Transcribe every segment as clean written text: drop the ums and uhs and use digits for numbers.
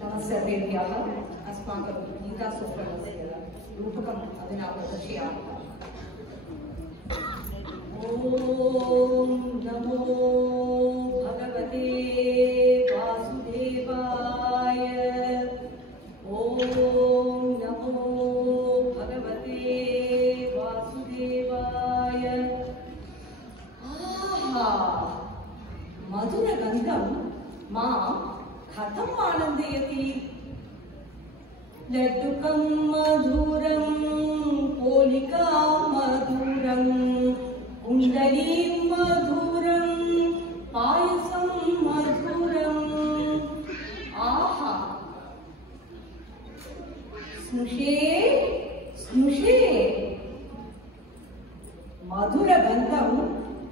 नमः सर्वेभ्यः। अस्माकं गीतासूत्रस्य रूपकम् अधुना प्रदर्शयामः। ॐ नमो भगवते वासुदेवाय। ॐ नमो भगवते वासुदेवाय। मधुरगन्धं मां कथम् आनन्दयति। लड्डुकं मधुरं पोलिका मधुरं कुण्डलीं मधुरं पायसं मधुरम्। आहा स्नुषे स्नुषे। मधुरगन्धं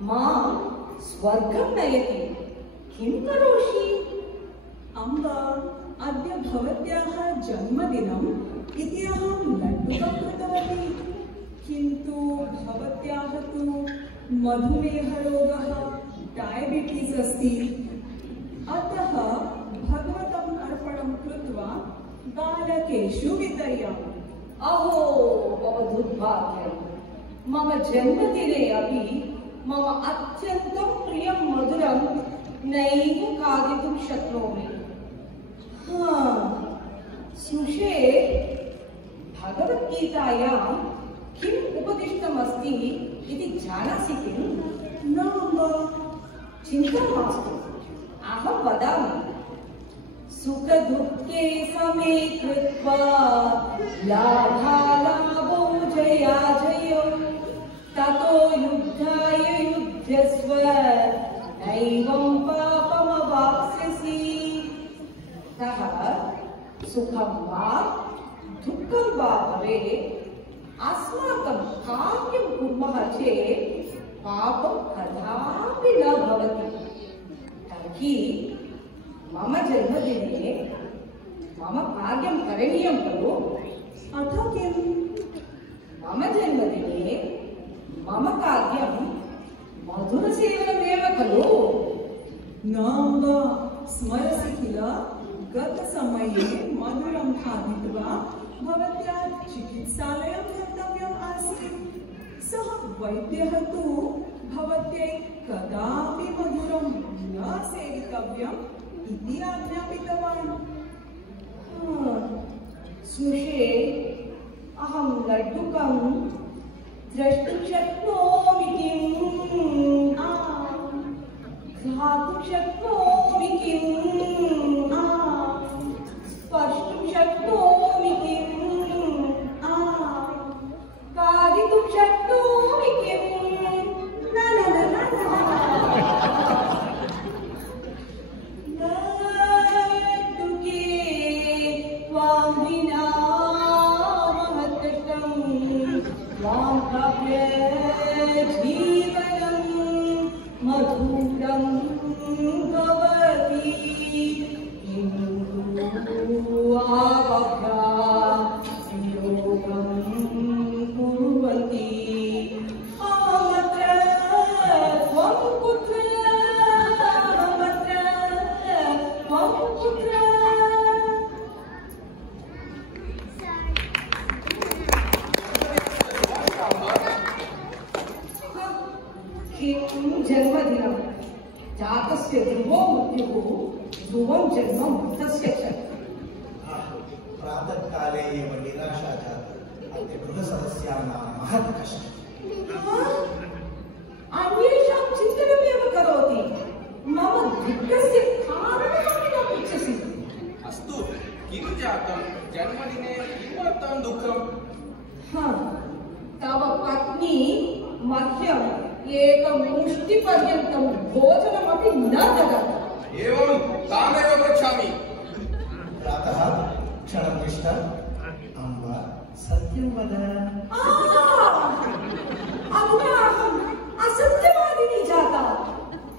मां स्वर्गं नयति। किं करोषि? अम्ब, अद्य भवत्याः जन्मदिनम् इति अहं लड्डुकं कृतवती, किन्तु भवत्याः तु मधुमेहरोगः डायबिटीस् अस्ति। अतः भगवतम् अर्पणं कृत्वा बालकेषु वितर्यामि। अहो मम दुर्भाग्यं। मम जन्मदिने अपि मम अत्यन्तं प्रियं मधुरं नैव खादितुं शक्नोमि। स्नुषे, भगवद्गीतायां किम् उपदिष्टमस्ति इति जानासि किम्? न अम्ब। चिन्ता मास्तु, अहं वदामि। सुखदुःखे समे कृत्वा लाभालाभौ जयाजयौ ततो युद्धाय युध्यस्व नैवं पापमवाप्स्यसि। अतः सुखं वा दुःखं वा भवेत्, अस्माकं कार्यं कुर्मः चेत् पापं कदापि न भवति। तर्हि मम जन्मदिने मम कार्यं करणीयं खलु? अथ किम्? मम जन्मदिने मम कार्यं मधुरसेवनमेव खलु? न अम्ब, स्मरसि किल गतसमये मधुरं खादित्वा भवत्या चिकित्सालयं गन्तव्यम् आसीत्। सः वैद्यः तु भवत्यै कदापि मधुरं न सेवितव्यम् इति आज्ञापितवान्। स्नुषे, अहं लड्डुकं द्रष्टुं शक्नोमि किम्? घ्रातुं शक्नोमि किम्? स्पर्ष्टुं शक्नोमि किम्? खादितुं शक्नोमि किम्? न न न न लड्डुके त्वां विना महत्कष्टं त्वां प्राप्य जीवनं मधुरं भवति। किन्तु आवभ्या योगं कुर्वन्ति। अहमत्र त्वं कुत्र? अहमत्र त्वं कुत्र? किं जन्मदिनं जातस्य ध्रुवो मृत्युः, ध्रुवं जन्म मृतस्य च। प्रातःकाले एव निराशा जाता। अद्य गृहसदस्यानां महत् कष्टम्। अन्येषां चिन्तनमेव करोति। मम दुःखस्य कारणमपि न पृच्छसि। अस्तु, किं जातं? जन्मदिने किमर्थं दुःखम्? तव पत्नी मह्यम् एकमुष्टिपर्यन्तं भोजनमपि न ददाति। एवं तामेव पृच्छामि। प्रातः क्षणं तिष्ठ। अम्ब, सत्यं वद। अधुना अहम् असत्यवादिनी जाता।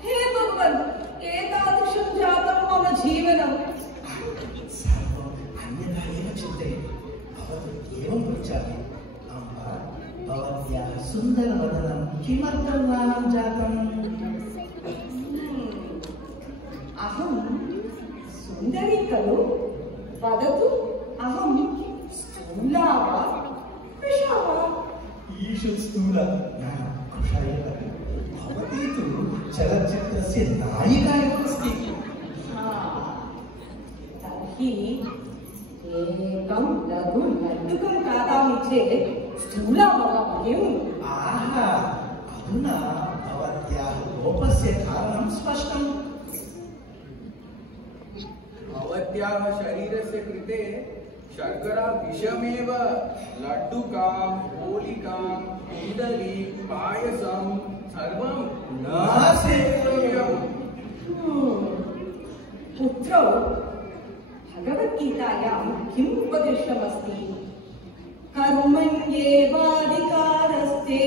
हे भगवन्, एतादृशं जातं मम जीवनं। सर्वम् अन्यथा एव चिन्तयति। भवतु एवं पृच्छामि। अम्ब, भवत्याः सुन्दरवदनं किमर्थं लालं जातम्? अहं सुन्दरी खलु? वदतु अहं स्थूला वा कृशा वा? ईषत् स्थूला न कृशा एव। भवती तु चलच्चित्रस्य नायिका एव अस्ति। तर्हि एकं लघु लड्डुकं खादामि चेत् स्थूला भवामि। आहा, अधुना भवत्याः लोपस्य कारणं स्पष्टम्। भवत्याः शरीरस्य कृते शर्करा विषमेव। लड्डुकां, पोलिकां, इडली, पायसं सर्वं न सेवनीयम्। पुत्रौ भगवद्गीतायां किम् उपदिष्टमस्ति? कर्मण्येवाधिकारस्ते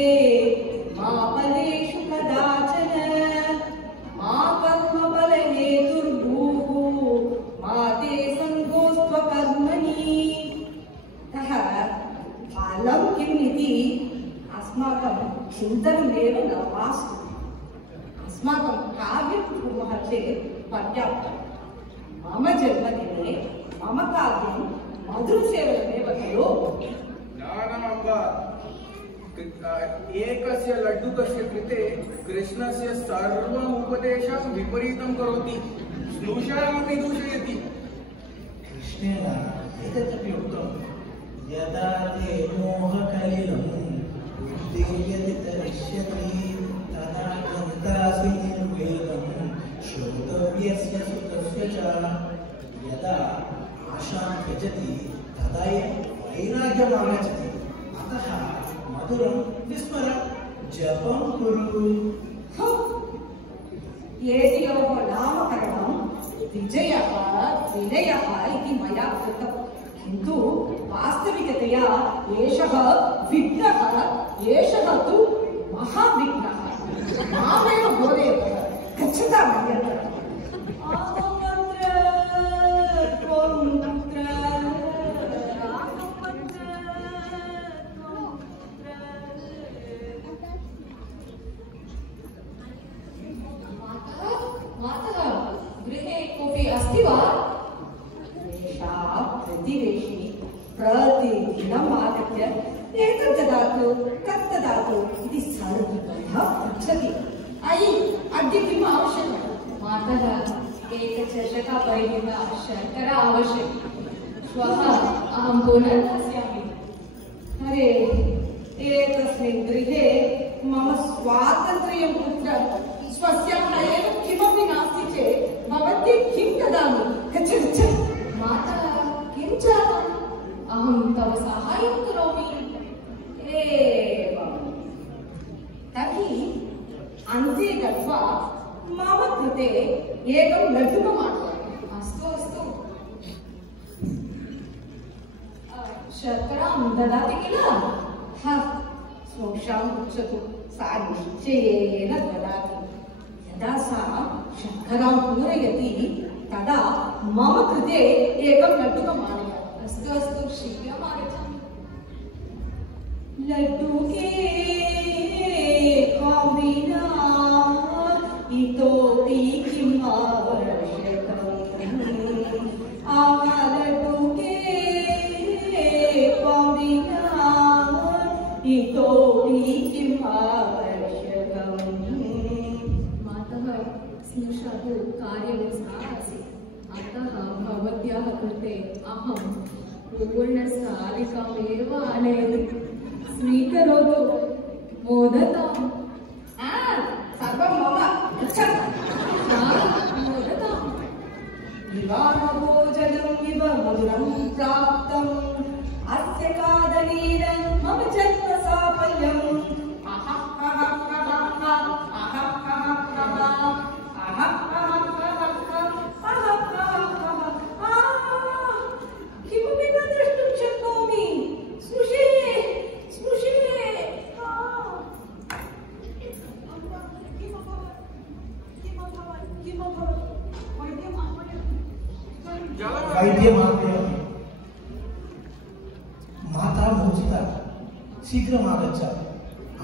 मा फलेषु कदाचन मा कर्मफलहेतुर्भूः मा ते सङ्गोऽस्त्वकर्मणि। अतः फलं किम् इति अस्माकं चिन्तनमेव न मास्तु। अस्माकं कार्यं कुर्मः चेत् पर्याप्तम्। मम जन्मदिने मम कार्यं मधुरसेवनमेव खलु। एकस्य लड्डुकस्य कृते कृष्णस्य सर्वम् उपदेशं विपरीतं करोति, स्नुषामपि दूषयति। कृष्णेन एतदपि उक्तं, यदा ते मोहकलिलं उद्दीर्यते तरिष्यति तदा गन्तास्मिन् वेदं श्रोतव्यस्य सुतस्य च। यदा आशां त्यजति तदा एव वैराग्यम् आगच्छति। अतः मधुरं विस्मर, जपं कुरु। एतयोः नामकरणं विजयः विनयः इति मया कृतं, किन्तु वास्तविकतया एषः विघ्नः, एषः तु महाविघ्नः। मामेव बोधयतु, गच्छतां मन्यत्र। मातः, गृहे कोऽपि अस्ति वा? एषा प्रतिवेशी प्रतिदिनम् आगत्य एतत् ददातु तत् ददातु इति सर्वदा पृच्छति। अयि, अद्य किम् आवश्यकं? मातः, एकचषकपरिमिता शर्करा आवश्यकी। श्वः अहं पुनः दास्यामि। अरे, एतस्मिन् गृहे मम स्वातन्त्र्यं कुत्र? स्वस्याः एव किमपि नास्ति चेत् भवती किं ददामि? गच्छ गच्छ। मातः, किं जातम्? अहं तव साहाय्यं करोमि। एवं तर्हि अन्ते गत्वा मम कृते एकं लड्डुकम् आनयामि। अस्तु अस्तु। शर्करां ददाति किल? स्नुषां पृच्छतु, सा निश्चयेन ददाति। यदा सा शर्करां पूरयति तदा मम कृते एकं लड्डुकम् आनयामि। अस्तु अस्तु, शीघ्रम् आगच्छामि। लड्डुके त्वां विना इतोपि किम् आवश्यकम्? लड्डुके त्वां विना इतोपि किम् आवश्यकम्? मातः, स्नुषा तु कार्यव्यस्ता आसीत्, अतः भवत्याः कृते अहं पूर्णस्थालिकामेव आनयति। स्वीकरोतु, मोदताम्। सर्वं मम, गच्छ। मोदताम्। विवाहभोजनम् इव मधुरं प्राप्तम्, अस्य कादनेन मम जन्म साफल्यम्। किमपि न द्रष्टुं शक्नोमि। स्नुषे स्नुषे। वैद्यमापयामि। माता मूर्छिता, शीघ्रम् आगच्छ।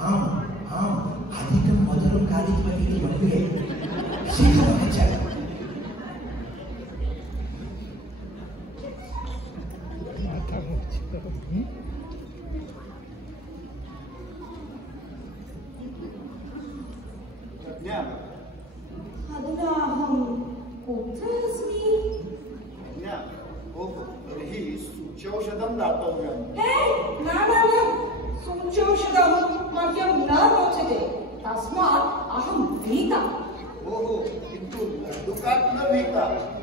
आम् आम्, अधिकं मधुरं खादितवती इति मन्ये। शीघ्रम् आगच्छ। अधुना अहं कुत्र अस्मि? तर्हि सूच्यौषधं दातव्यम्। न सूच्यौषधं मह्यं न रोचते, तस्मात् अहं भीता। किन्तु लड्डुकात् न भीता।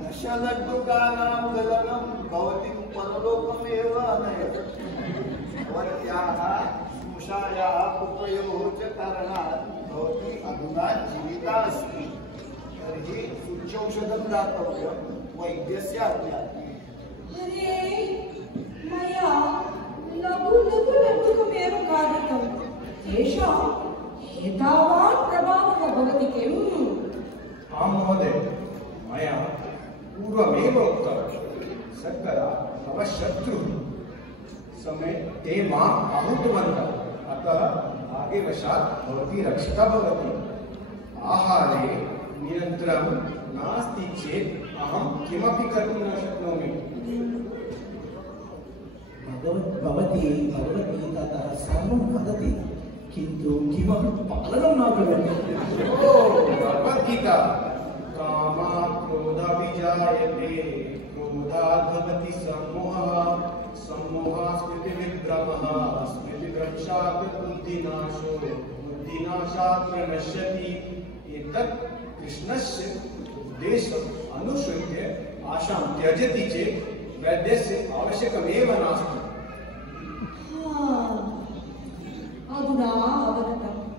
दशलड्डुकानां गलनं भवतीं परलोकमेव अनयत्। भवत्याः स्नुषायाः पुत्रयोः च कारणात् भवती अधुना जीविता अस्ति। तर्हि सूच्यौषधं दातव्यं वैद्यस्य आज्ञात्। अरे, मया लघु लड्डुकमेव खादितं। तेषाम् एतावान् प्रभावः भवति किम्? आं महोदय, मया पूर्वमेव उक्तम्, शर्करा तव शत्रुः। समय ते माम् आहूतवन्तः, अतः भाग्यवशात् भवती रक्षिता भवति। आहारे नियन्त्रणं नास्ति चेत् अहं किमपि कर्तुं न शक्नोमि। भवती भगवद्गीतातः सर्वं वदति, किन्तु किमपि पालनं न करोति। भगवद्गीता कामात् क्रोधविजायते, क्रोधात् भवति सम्मोहः, सम्मोहात् स्मृतिविभ्रमः, स्मृतिभ्रंशात् बुद्धिनाशो, बुद्धिनाशात् प्रणश्यति। एतत् कृष्णस्य उपदेशम् अनुसृत्य आशां त्यजति चेत् वैद्यस्य आवश्यकमेव नास्ति। अधुना अवगतम्।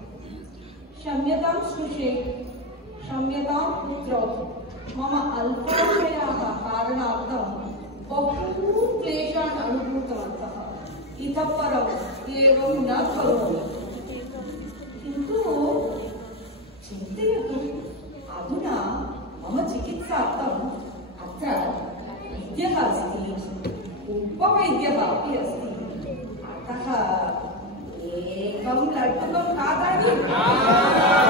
क्षम्यतां स्नुषे, क्षम्यतां पुत्रो, मम अल्पाशयाः कारणार्थं बहून् क्लेशान् अनुभूतवन्तः। इतः परम् एवं न करोमि। किन्तु चिन्तयतु, अधुना मम चिकित्सार्थम् अत्र वैद्यः अस्ति, उपवैद्यः अपि अस्ति। अतः एकं लड्डुकं खादामि।